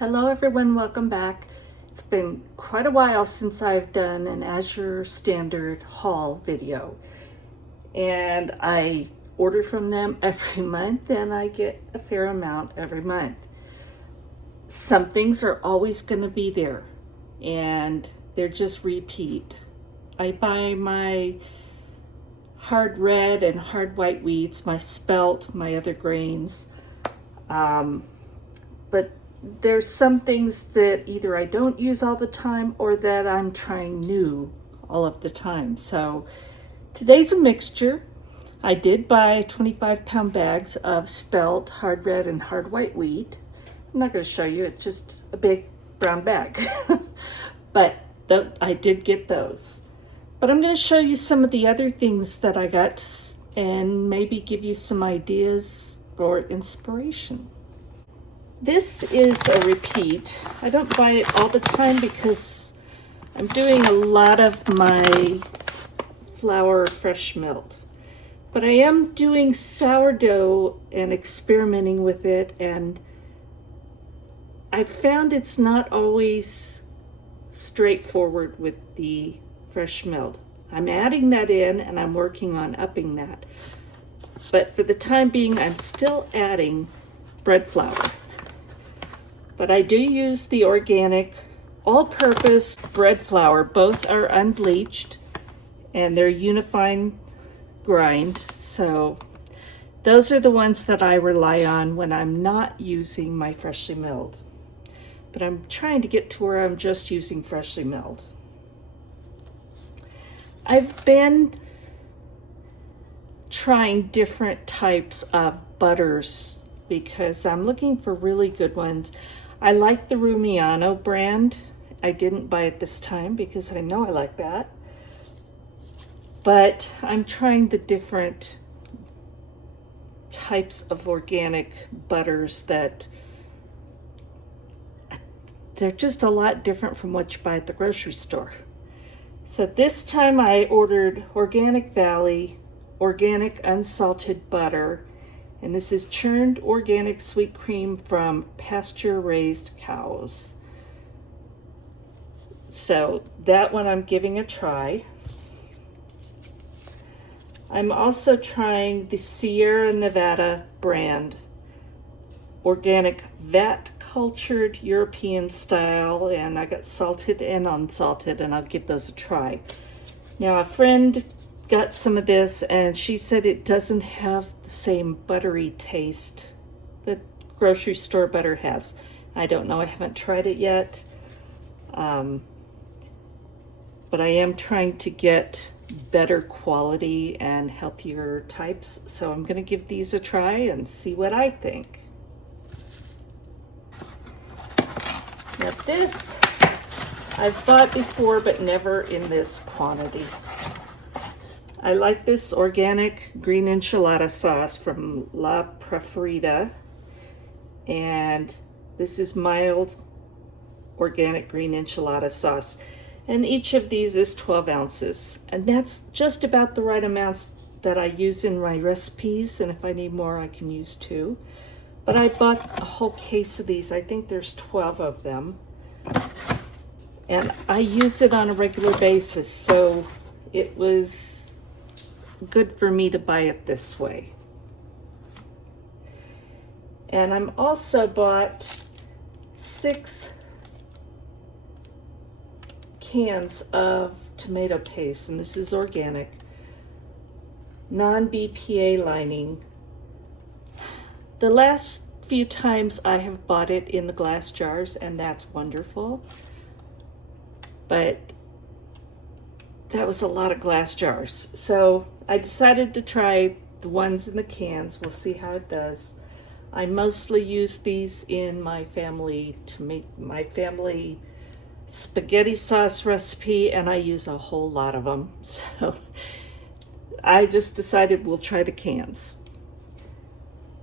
Hello everyone, welcome back. It's been quite a while since I've done an Azure Standard haul video, and I order from them every month and I get a fair amount every month. Some things are always going to be there and they're just repeat. I buy my hard red and hard white wheats, my spelt, my other grains, but there's some things that either I don't use all the time or that I'm trying new all of the time. So today's a mixture. I did buy 25-pound bags of spelt, hard red, and hard white wheat. I'm not going to show you, it's just a big brown bag. But I did get those. But I'm going to show you some of the other things that I got and maybe give you some ideas or inspiration. This is a repeat. I don't buy it all the time because I'm doing a lot of my flour fresh milled. But I am doing sourdough and experimenting with it, and I found it's not always straightforward with the fresh milled. I'm adding that in and I'm working on upping that. But for the time being, I'm still adding bread flour. But I do use the organic all-purpose bread flour. Both are unbleached and they're unifying grind. So those are the ones that I rely on when I'm not using my freshly milled. But I'm trying to get to where I'm just using freshly milled. I've been trying different types of butters because I'm looking for really good ones. I like the Rumiano brand. I didn't buy it this time because I know I like that. But I'm trying the different types of organic butters that they're just a lot different from what you buy at the grocery store. So this time I ordered Organic Valley organic unsalted butter. And this is churned organic sweet cream from pasture-raised cows. So that one I'm giving a try. I'm also trying the Sierra Nevada brand organic vat cultured European style, and I got salted and unsalted, and I'll give those a try. Now a friend got some of this and she said it doesn't have the same buttery taste that grocery store butter has. I don't know, I haven't tried it yet. But I am trying to get better quality and healthier types. So I'm going to give these a try and see what I think. Now this I've bought before, but never in this quantity. I like this organic green enchilada sauce from La Preferida, and this is mild organic green enchilada sauce, and each of these is 12 ounces, and that's just about the right amounts that I use in my recipes, and if I need more I can use 2. But I bought a whole case of these. I think there's 12 of them, and I use it on a regular basis, so it was good for me to buy it this way. And I'm also bought 6 cans of tomato paste, and this is organic, non-BPA lining. The last few times I have bought it in the glass jars, and that's wonderful, but that was a lot of glass jars. So I decided to try the ones in the cans. We'll see how it does. I mostly use these in my family to make my family spaghetti sauce recipe, and I use a whole lot of them. So I just decided we'll try the cans.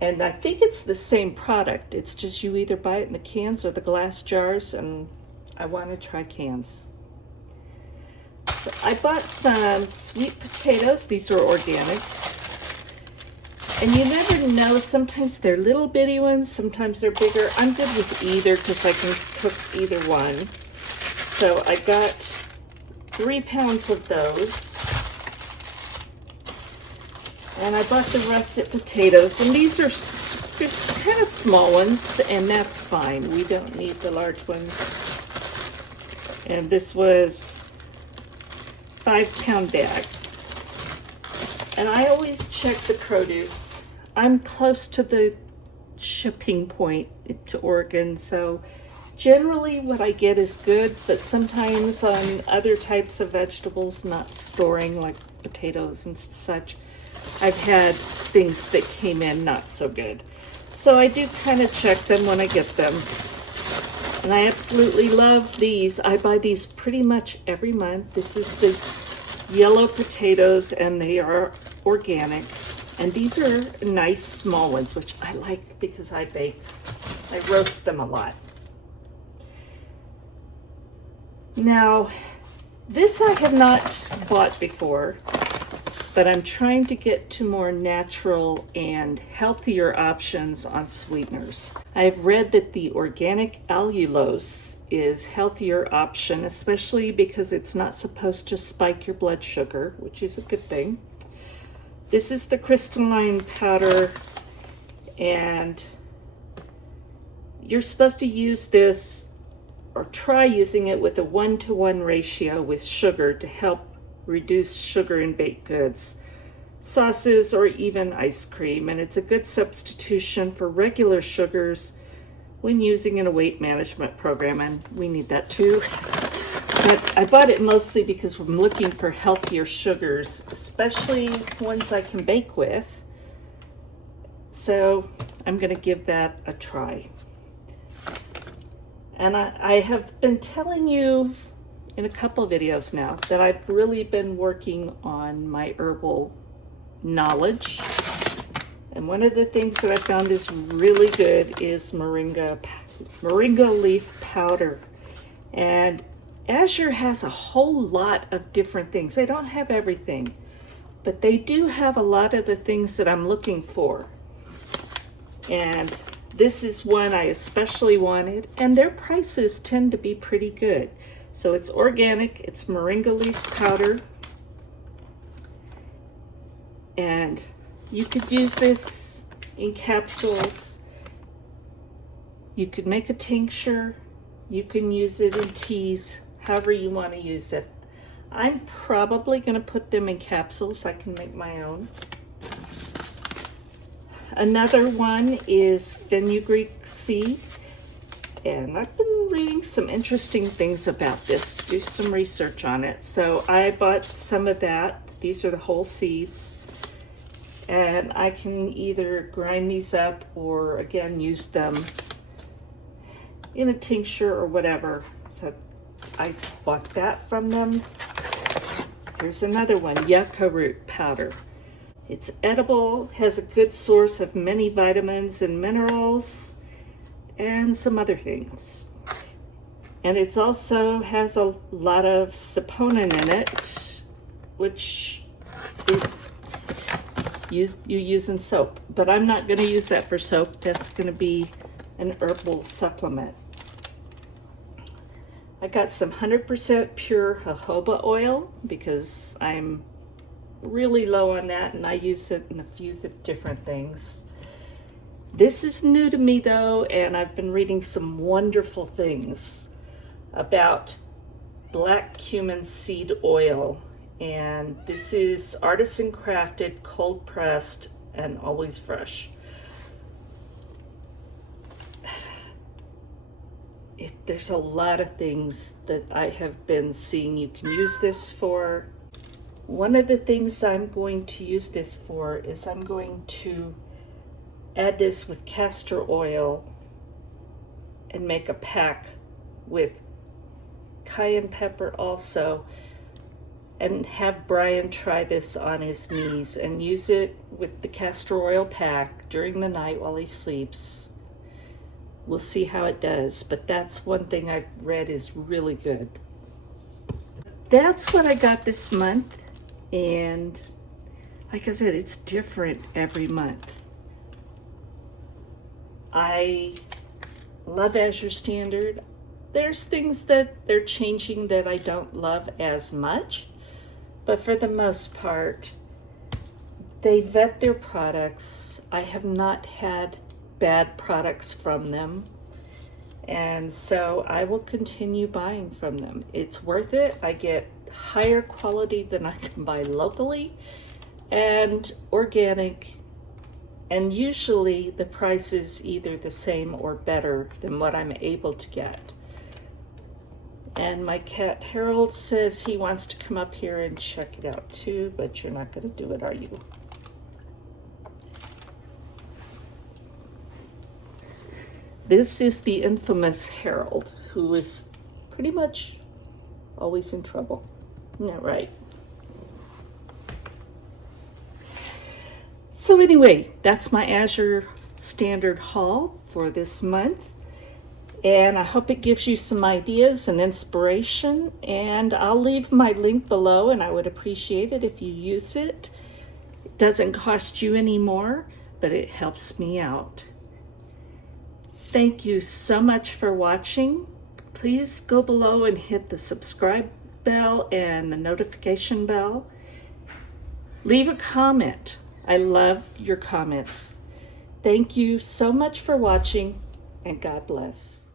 And I think it's the same product. It's just you either buy it in the cans or the glass jars, and I want to try cans. So I bought some sweet potatoes. These are organic. And you never know, sometimes they're little bitty ones, sometimes they're bigger. I'm good with either because I can cook either one. So I got 3 pounds of those. And I bought the russet potatoes, and these are kind of small ones, and that's fine. We don't need the large ones. And this was 5-pound bag. And I always check the produce. I'm close to the shipping point to Oregon, so generally what I get is good, but sometimes on other types of vegetables, not storing like potatoes and such, I've had things that came in not so good. So I do kind of check them when I get them. And I absolutely love these. I buy these pretty much every month. This is the yellow potatoes, and they are organic. And these are nice small ones, which I like because I roast them a lot. Now, this I have not bought before, but I'm trying to get to more natural and healthier options on sweeteners. I've read that the organic allulose is healthier option, especially because it's not supposed to spike your blood sugar, which is a good thing. This is the crystalline powder, and you're supposed to use this or try using it with a 1-to-1 ratio with sugar to help reduce sugar in baked goods, sauces, or even ice cream. And it's a good substitution for regular sugars when using in a weight management program, and we need that too. But I bought it mostly because I'm looking for healthier sugars, especially ones I can bake with. So I'm going to give that a try. And I have been telling you in a couple of videos now that I've really been working on my herbal knowledge. And one of the things that I found is really good is moringa leaf powder. And Azure has a whole lot of different things. They don't have everything, but they do have a lot of the things that I'm looking for. And this is one I especially wanted, and their prices tend to be pretty good. So it's organic, it's moringa leaf powder, and you could use this in capsules. You could make a tincture, you can use it in teas, however you want to use it. I'm probably going to put them in capsules. I can make my own. Another one is fenugreek seed, and I've been reading some interesting things about this, do some research on it. So I bought some of that. These are the whole seeds, and I can either grind these up or again use them in a tincture or whatever. So I bought that from them. Here's another one, yucca root powder. It's edible, has a good source of many vitamins and minerals, and some other things. And it also has a lot of saponin in it, which you use in soap. But I'm not going to use that for soap. That's going to be an herbal supplement. I got some 100% pure jojoba oil because I'm really low on that, and I use it in a few different things. This is new to me though, and I've been reading some wonderful things about black cumin seed oil, and this is artisan crafted, cold pressed, and always fresh. There's a lot of things that I have been seeing you can use this for. One of the things I'm going to use this for is I'm going to add this with castor oil and make a pack with cayenne pepper also, and have Brian try this on his knees and use it with the castor oil pack during the night while he sleeps. We'll see how it does, but that's one thing I've read is really good. That's what I got this month, and like I said, it's different every month. I love Azure Standard. There's things that they're changing that I don't love as much, but for the most part, they vet their products. I have not had bad products from them, and so I will continue buying from them. It's worth it. I get higher quality than I can buy locally, and organic, and usually the price is either the same or better than what I'm able to get. And my cat Harold says he wants to come up here and check it out too, but you're not going to do it, are you? This is the infamous Harold, who is pretty much always in trouble. Isn't that right? So anyway, that's my Azure Standard haul for this month. And I hope it gives you some ideas and inspiration. And I'll leave my link below, and I would appreciate it if you use it. It doesn't cost you any more, but it helps me out. Thank you so much for watching. Please go below and hit the subscribe bell and the notification bell. Leave a comment. I love your comments. Thank you so much for watching, and God bless.